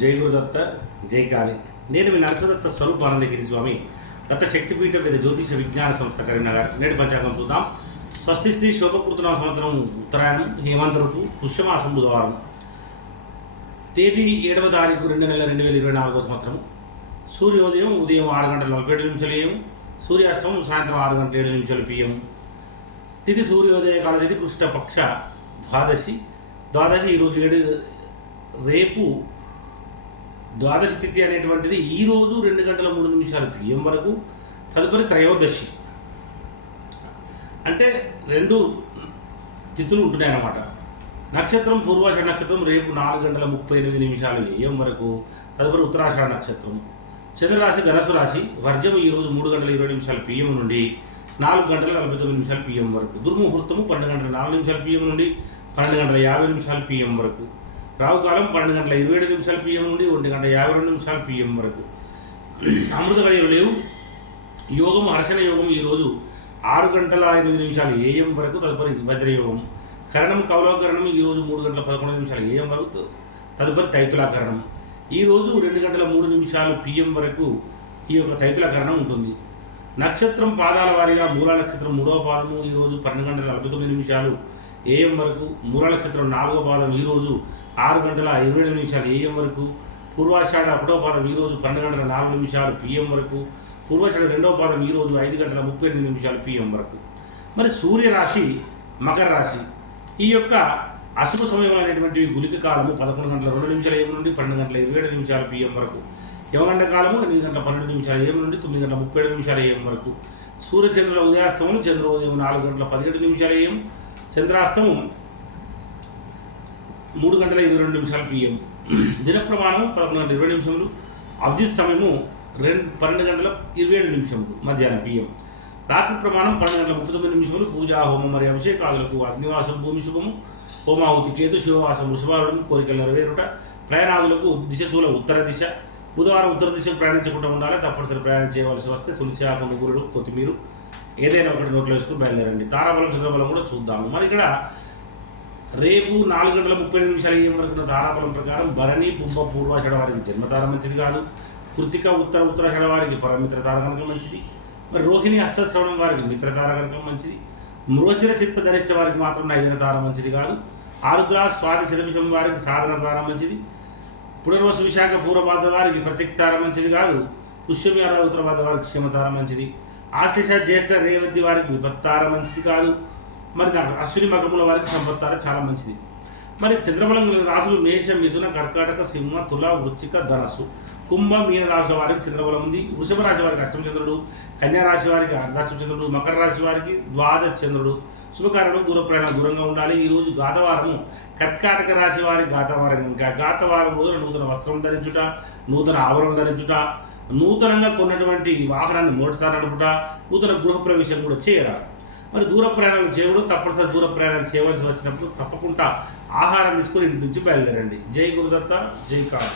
జై గురుదత్త జై కాళి. నేను మీ నరసదత్త స్వరూపానందగిరి స్వామి. దత్త శక్తిపీఠం మీద జ్యోతిష విజ్ఞాన సంస్థ కరీంనగర్. నేటి పంచాంగం చూద్దాం. స్వస్తి శ్రీ శోభకృతనామ సంవత్సరం ఉత్తరాయణం హేమంత ఋతు పుష్యమాసం బుధవారం. తేదీ ఏడవ తారీఖు రెండు నెలల రెండు వేల ఇరవై నాలుగో సంవత్సరం. సూర్యోదయం ఉదయం ఆరు గంటల నలభై ఏడు నిమిషాలు ఏం సూర్యాస్తమం సాయంత్రం ఆరు గంటల ఏడు నిమిషాలు పిఎం తిథి సూర్యోదయ కాల తిథి కృష్ణపక్ష ద్వాదశి. ద్వాదశి ఈరోజు ఏడు. రేపు ద్వాదశి తిథి అనేటువంటిది ఈరోజు రెండు గంటల మూడు నిమిషాలు పిఎం వరకు తదుపరి త్రయోదశి. అంటే రెండు తిథులు ఉంటున్నాయి అన్నమాట నక్షత్రం పూర్వాష నక్షత్రం రేపు నాలుగు గంటల ముప్పై ఎనిమిది నిమిషాలు ఏఎం వరకు తదుపరి ఉత్తరాషాఢ నక్షత్రం. చంద్రరాశి ధనసు రాశి వర్జం ఈరోజు మూడు గంటల ఇరవై నిమిషాలు పిఎం నుండి నాలుగు గంటల నలభై తొమ్మిది నిమిషాలు పిఎం వరకు. దుర్ముహూర్తము పన్నెండు గంటల నాలుగు నిమిషాలు పిఎం నుండి పన్నెండు గంటల యాభై నిమిషాలు పిఎం వరకు. రావుకాలం పన్నెండు గంటల ఇరవై ఏడు నిమిషాలు పిఎం నుండి ఒంటి గంట యాభై రెండు నిమిషాలు పిఎం వరకు. అమృత గడియలు లేవు. యోగం హర్షణ యోగం ఈరోజు ఆరు గంటల ఎనిమిది నిమిషాలు ఏఎం వరకు తదుపరి వజ్రయోగం. కరణం కౌలవకరణం ఈరోజు మూడు గంటల పదకొండు నిమిషాలు ఏఎం వరకు తదుపరి తైతులాకరణం. ఈరోజు రెండు గంటల మూడు నిమిషాలు పిఎం వరకు ఈ యొక్క తైతులాకరణం ఉంటుంది. నక్షత్రం పాదాల వారీగా మూలా నక్షత్రం మూడవ పాదము ఈరోజు పన్నెండు గంటల నలభై తొమ్మిది నిమిషాలు ఏఎం వరకు మూల నక్షత్రం నాలుగవ పాదం ఈరోజు ఆరు గంటల ఇరవై ఎనిమిది నిమిషాలు ఏఎం వరకు పూర్వాషాఢ ఒకటో పాదం ఈరోజు పన్నెండు గంటల నాలుగు నిమిషాలు పిఎం వరకు పూర్వాషాఢ రెండవ పాదం ఈరోజు ఐదు గంటల ముప్పై ఎనిమిది నిమిషాలు పిఎం వరకు. మరి సూర్యరాశి మకర రాశి ఈ యొక్క అశుభ సమయం అనేటువంటివి గులిక కాలము పదకొండు గంటల రెండు నిమిషాల ఏం నుండి పన్నెండు గంటల ఇరవై ఏడు నిమిషాలు పిఎం వరకు. యమగంట కాలము ఎనిమిది గంటల పన్నెండు నిమిషాలు ఏం నుండి తొమ్మిది గంటల ముప్పై ఏడు నిమిషాల ఏం వరకు. సూర్యచంద్రుల ఉదయాస్తమము చంద్రోదయం నాలుగు గంటల పదిహేడు నిమిషాల ఏం చంద్రాస్తమం మూడు గంటల ఇరవై రెండు నిమిషాలు పిఎం దిన ప్రమాణము పదకొండు గంటల ఇరవై నిమిషములు. అబ్జిత్ సమయము రెండు పన్నెండు గంటల ఇరవై ఏడు నిమిషములు మధ్యాహ్నం పిఎం రాత్రి ప్రమాణం పన్నెండు గంటల ముప్పై తొమ్మిది నిమిషములు. పూజా హోమం మరియు అభిషేకాదులకు అగ్నివాసం భూమి శుభము హోమాహుతి కేతు శివవాసం వృషభారుడు కోరికలు నెరవేరుట. ప్రయాణాదులకు దిశశూల ఉత్తర దిశ. బుధవారం ఉత్తర దిశకు ప్రయాణించకుండా ఉండాలి. తప్పనిసరి ప్రయాణం చేయవలసి వస్తే తులసి ఆకు నువ్వులు కొత్తిమీరు. ఏదైనా ఒకటి నోట్లో వేసుకుని బయలుదేరండి. తారాబలం చంద్రబలం కూడా చూద్దాము. మరి ఇక్కడ రేపు నాలుగు గంటల ముప్పై ఎనిమిది నిమిషాలు ఏం వరకు తారాబలం ప్రకారం భరణి పుంభ పూర్వాషాఢ వారికి జన్మతార మంచిది కాదు. కృతిక ఉత్తర ఉత్తరాషాఢ వారికి పరమిత్ర తార కనుక మంచిది. మరి రోహిణి హస్తశ్రవణం వారికి మిత్రతార కనుక మంచిది. మృగశిర చిత్త ధరిష్ట వారికి మాత్రం నైదన తార మంచిది కాదు. ఆరుద్ర స్వాతి శతభిషం వారికి సాధన తార మంచిది. పునర్వసు విశాఖ పూర్వపాద వారికి ప్రతిక్తార మంచిది కాదు. పుష్యమి ఆరాధ ఉత్తరపాద వారికి క్షమతార మంచిది. ఆశ్లేష జ్యేష్ఠ రేవతి వారికి విపత్తార మంచిది కాదు. మరి నాకు అశ్విని మగముల వారికి సంపత్తార చాలా మంచిది. మరి చంద్రబలం రాసులు మేషం మేష మిథున కర్కాటక సింహ తుల వృచ్చిక ధనస్సు. కుంభ మీన రాశి వారికి చంద్రబలం ఉంది. వృషభ రాశి వారికి అష్టమచంద్రుడు కన్యా రాశి వారికి అర్ధాష్టమ మకర రాశి వారికి ద్వాదశ చంద్రుడు. శుభకార్యంలో దూర ప్రయాణం దూరంగా ఉండాలి. ఈరోజు గాతవారము. కర్కాటక రాశి వారి గాతవారం. ఇంకా గాతవారం రోజున నూతన వస్త్రం ధరించుట నూతన ఆవరణం ధరించుట నూతనంగా కొన్నటువంటి వాహనాన్ని మొదటిసారి నడుపుట నూతన గృహప్రవేశం కూడా చేయరా? మరి దూర ప్రయాణాలు చేయకూడదు తప్పనిసరి దూర ప్రయాణాలు చేయవలసి వచ్చినప్పుడు తప్పకుండా ఆహారం తీసుకొని ఇంటి నుంచి బయలుదేరండి. జై గురుదత్త జై కాదు